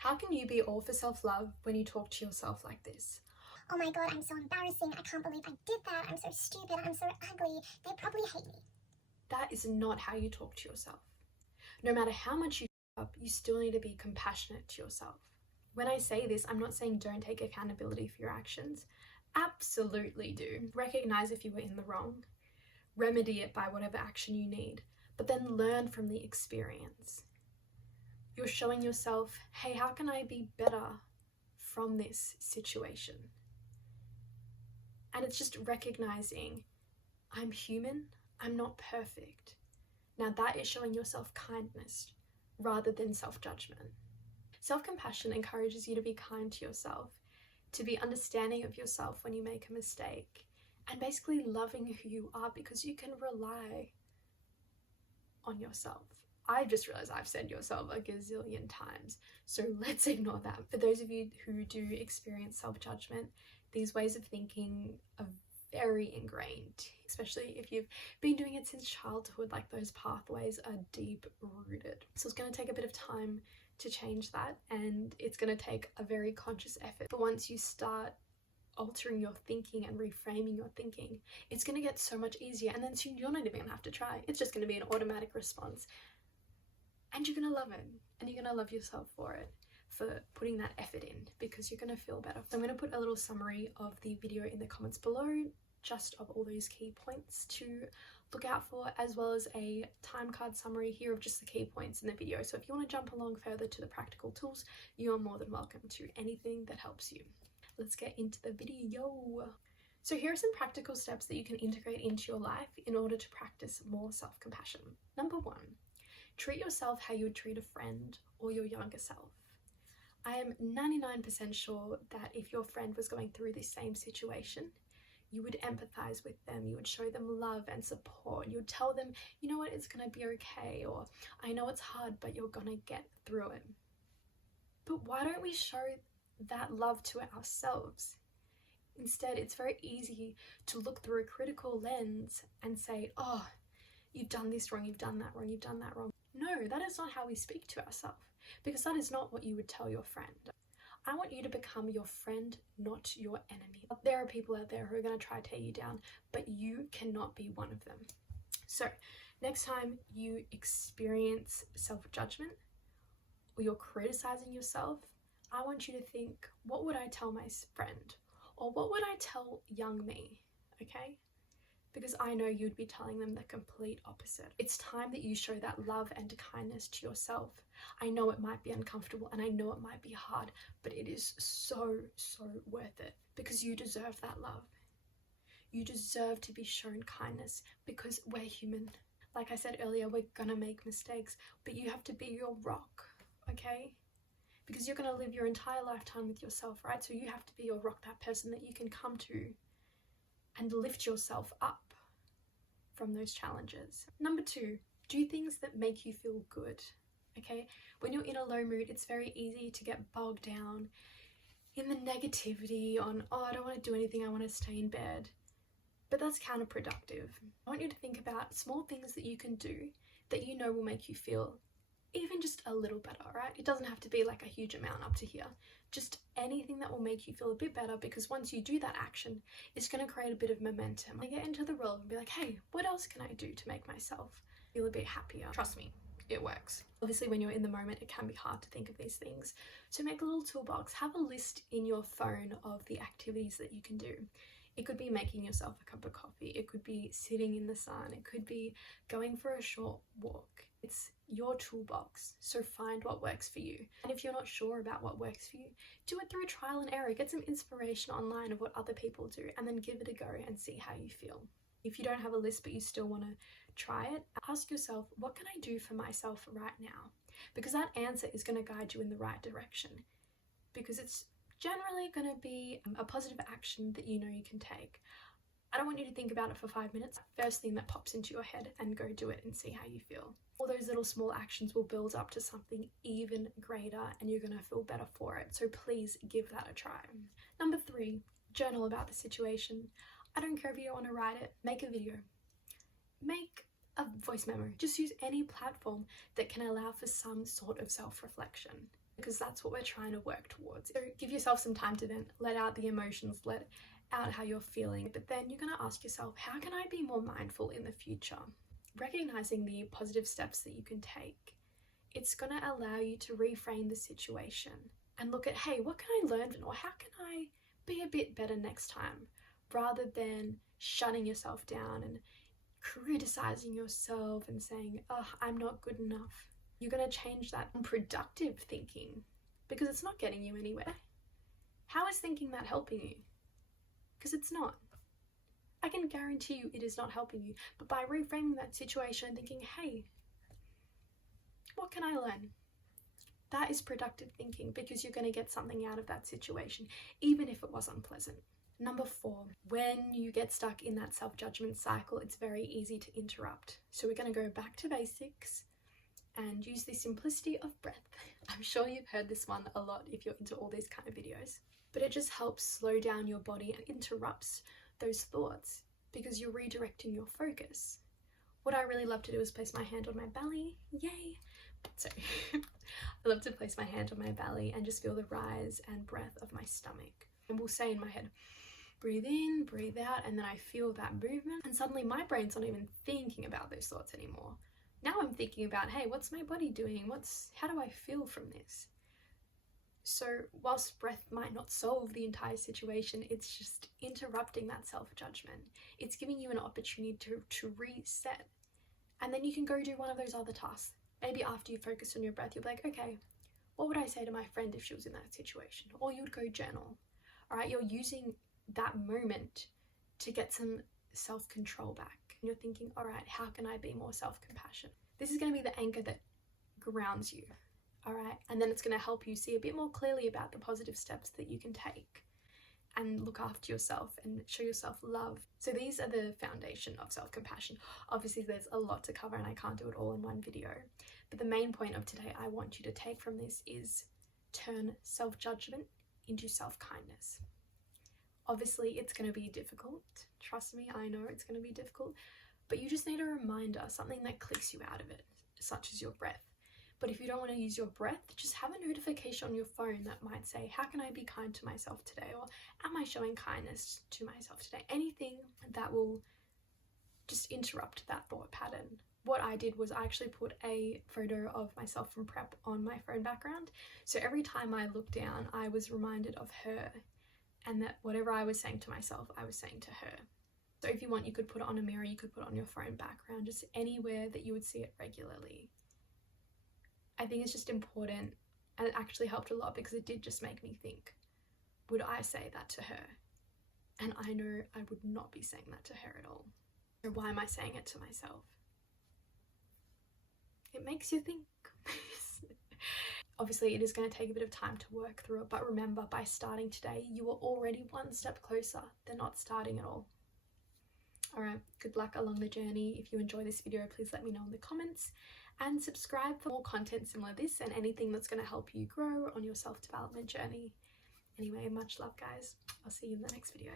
How can you be all for self-love when you talk to yourself like this? Oh my god, I'm so embarrassing. I can't believe I did that. I'm so stupid. I'm so ugly. They probably hate me. That is not how you talk to yourself. No matter how much you f up, you still need to be compassionate to yourself. When I say this, I'm not saying don't take accountability for your actions. Absolutely do. Recognize if you were in the wrong. Remedy it by whatever action you need, but then learn from the experience. You're showing yourself, hey, how can I be better from this situation? And it's just recognizing I'm human, I'm not perfect. Now that is showing yourself kindness rather than self-judgment. Self-compassion encourages you to be kind to yourself, to be understanding of yourself when you make a mistake, and basically loving who you are because you can rely on yourself. I've just realized I've said yourself a gazillion times, so let's ignore that. For those of you who do experience self-judgment, these ways of thinking are very ingrained, especially if you've been doing it since childhood. Like, those pathways are deep rooted. So it's going to take a bit of time to change that, and it's going to take a very conscious effort. But once you start altering your thinking and reframing your thinking, it's going to get so much easier, and then soon you're not even going to have to try. It's just going to be an automatic response, and you're going to love it, and you're going to love yourself for it, for putting that effort in, because you're going to feel better. So I'm going to put a little summary of the video in the comments below, just of all those key points to look out for, as well as a time card summary here of just the key points in the video. So if you want to jump along further to the practical tools, you are more than welcome to anything that helps you. Let's get into the video. So here are some practical steps that you can integrate into your life in order to practice more self-compassion. Number 1, treat yourself how you would treat a friend or your younger self. I am 99% sure that if your friend was going through this same situation, you would empathize with them, you would show them love and support, you would tell them, you know what, it's gonna be okay, or I know it's hard, but you're gonna get through it. But why don't we show that love to ourselves? Instead, it's very easy to look through a critical lens and say, oh, you've done this wrong, you've done that wrong, you've done that wrong. No, that is not how we speak to ourselves, because that is not what you would tell your friend. I want you to become your friend, not your enemy. There are people out there who are going to try to tear you down, but you cannot be one of them. So next time you experience self-judgment or you're criticizing yourself, I want you to think, what would I tell my friend? Or what would I tell young me? Okay? Because I know you'd be telling them the complete opposite. It's time that you show that love and kindness to yourself. I know it might be uncomfortable and I know it might be hard, but it is so worth it, because you deserve that love. You deserve to be shown kindness, because we're human. Like I said earlier, we're gonna make mistakes, but you have to be your rock, okay? Because you're gonna live your entire lifetime with yourself, right? So you have to be your rock, that person that you can come to and lift yourself up from those challenges. Number 2, do things that make you feel good, okay? When you're in a low mood, it's very easy to get bogged down in the negativity on, oh, I don't want to do anything, I want to stay in bed. But that's counterproductive. I want you to think about small things that you can do that you know will make you feel even just a little better, right? It doesn't have to be like a huge amount up to here. Just anything that will make you feel a bit better, because once you do that action, it's going to create a bit of momentum. I get into the world and be like, hey, what else can I do to make myself feel a bit happier? Trust me, it works. Obviously, when you're in the moment, it can be hard to think of these things. So make a little toolbox, have a list in your phone of the activities that you can do. It could be making yourself a cup of coffee. It could be sitting in the sun. It could be going for a short walk. It's your toolbox, so find what works for you. And if you're not sure about what works for you, do it through trial and error. Get some inspiration online of what other people do, and then give it a go and see how you feel. If you don't have a list but you still want to try it, ask yourself, what can I do for myself right now? Because that answer is going to guide you in the right direction, because it's generally going to be a positive action that you know you can take. I don't want you to think about it for 5 minutes. First thing that pops into your head, and go do it and see how you feel. All those little small actions will build up to something even greater, and you're going to feel better for it. So please give that a try. Number 3, journal about the situation. I don't care if you don't want to write it, make a video. Make a voice memo. Just use any platform that can allow for some sort of self-reflection. because that's what we're trying to work towards. So give yourself some time to then let out the emotions, let out how you're feeling, but then you're going to ask yourself, how can I be more mindful in the future? Recognizing the positive steps that you can take, it's going to allow you to reframe the situation and look at, hey, what can I learn, or how can I be a bit better next time, rather than shutting yourself down and criticizing yourself and saying, oh, I'm not good enough. You're going to change that unproductive thinking because it's not getting you anywhere. How is thinking that helping you? Because it's not. I can guarantee you it is not helping you. But by reframing that situation and thinking, hey, what can I learn? That is productive thinking, because you're going to get something out of that situation, even if it was unpleasant. Number 4, when you get stuck in that self-judgment cycle, it's very easy to interrupt. So we're going to go back to basics and use the simplicity of breath. I'm sure you've heard this one a lot if you're into all these kind of videos, but it just helps slow down your body and interrupts those thoughts because you're redirecting your focus. What I really love to do is place my hand on my belly. Yay! So I love to place my hand on my belly and just feel the rise and breath of my stomach. And we'll say in my head, breathe in, breathe out, and then I feel that movement, and suddenly my brain's not even thinking about those thoughts anymore. Now I'm thinking about, hey, what's my body doing? How do I feel from this? So whilst breath might not solve the entire situation, it's just interrupting that self-judgment. It's giving you an opportunity to reset. And then you can go do one of those other tasks. Maybe after you focus on your breath, you'll be like, okay, what would I say to my friend if she was in that situation? Or you would go journal. All right, you're using that moment to get some self-control back. And you're thinking, all right, how can I be more self-compassion? This is going to be the anchor that grounds you. All right, and then it's going to help you see a bit more clearly about the positive steps that you can take and look after yourself and show yourself love. So these are the foundation of self-compassion. Obviously there's a lot to cover and I can't do it all in one video, but the main point of today I want you to take from this is turn self-judgment into self-kindness. Obviously it's going to be difficult, trust me, I know it's going to be difficult, but you just need a reminder, something that clicks you out of it, such as your breath. But if you don't want to use your breath, just have a notification on your phone that might say, how can I be kind to myself today? Or am I showing kindness to myself today? Anything that will just interrupt that thought pattern. What I did was I actually put a photo of myself from prep on my phone background. So every time I looked down, I was reminded of her, and that whatever I was saying to myself, I was saying to her. So if you want, you could put it on a mirror, you could put it on your phone background, just anywhere that you would see it regularly. I think it's just important, and it actually helped a lot because it did just make me think, would I say that to her? And I know I would not be saying that to her at all. So why am I saying it to myself? It makes you think. Obviously it is going to take a bit of time to work through it, but remember, by starting today, you are already one step closer than not starting at all. Alright, good luck along the journey. If you enjoy this video, please let me know in the comments. And subscribe for more content similar to this and anything that's going to help you grow on your self-development journey. Anyway, much love guys. I'll see you in the next video.